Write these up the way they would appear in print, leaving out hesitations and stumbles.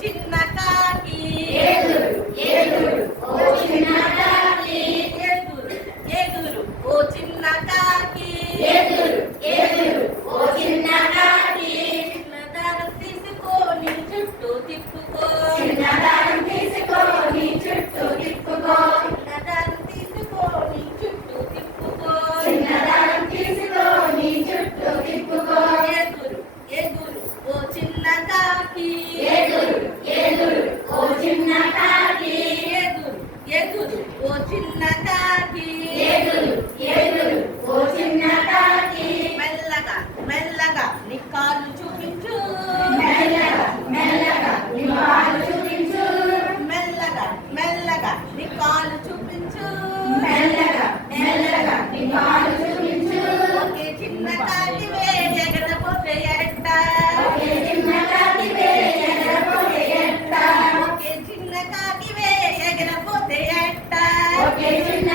చిన్న కాకి ఎగురు ఓ చిన్న కాకి చిన్నదారం తీసుకో నీ చుట్టూ తిప్పుకో చిన్నదారం తీసుకో నీ చుట్టూ తిప్పుకో ఎగురు ఓ చిన్న కాకి ఎగురు ఓ చిన్న కాకి మెల్లగా మెల్లగా నీ కాళ్ళు చూపించు మెల్లగా మెల్లగా నీ కాళ్ళు చూపించు ఒకే చిన్న కాకివే ఎగరపోతే ఎట్ట ఒకే చిన్న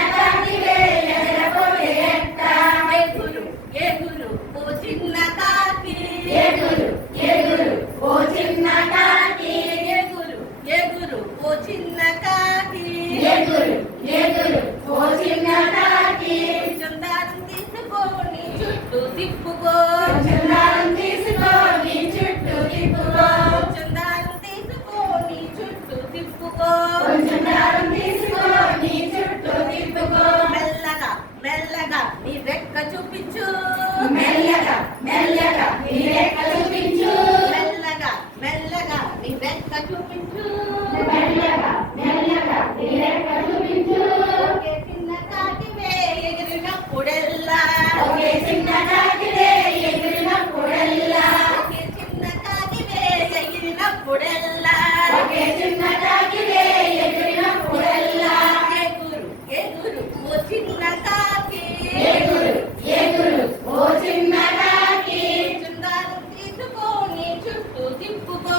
కాకివే ఎగరపోతే ఎట్ట ఎగురు ఓ చిన్న కాకి ఎగురు ఓ చిన్న కాకి చందారం తీసుకో నీ చుట్టూ తిప్పుకో చందారం తీసుకో నీ చుట్టూ తిప్పుకో మెల్లగా మెల్లగా నీ రెక్క చూపించు మెల్లగా మెల్లగా నీ రెక్క చూపించు ఒకే చిన్న కాకివే ఎగిరినప్పుడెల్లా ఎగురు ఓ చిన్న కాకి చందారం తీసుకో నీ చుట్టూ తిప్పుకో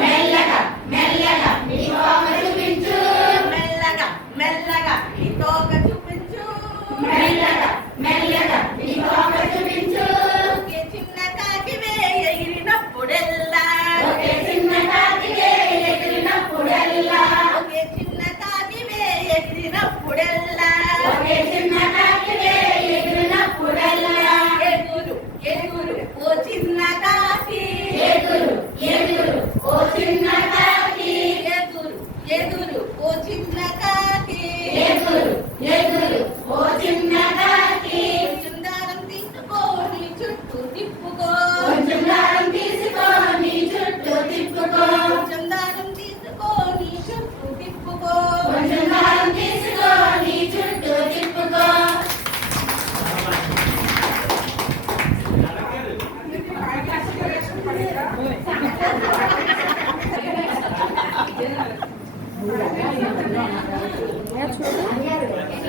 మెల్లగా మెల్లగా నీ తోక చూపించు మెల్లగా మెల్లగా నీ తోక చూపించు ఒకే చిన్న కాకివే ఎగిరినప్పుడెల్లా ఎగురు ఓ చిన్న కాకి ఎగురు ఓ చిన్న కాకి చందారం తీసుకో నీ చుట్టూ తిప్పుకో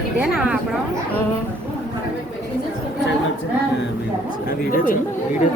ఇదేనా అప్పుడు వీడియో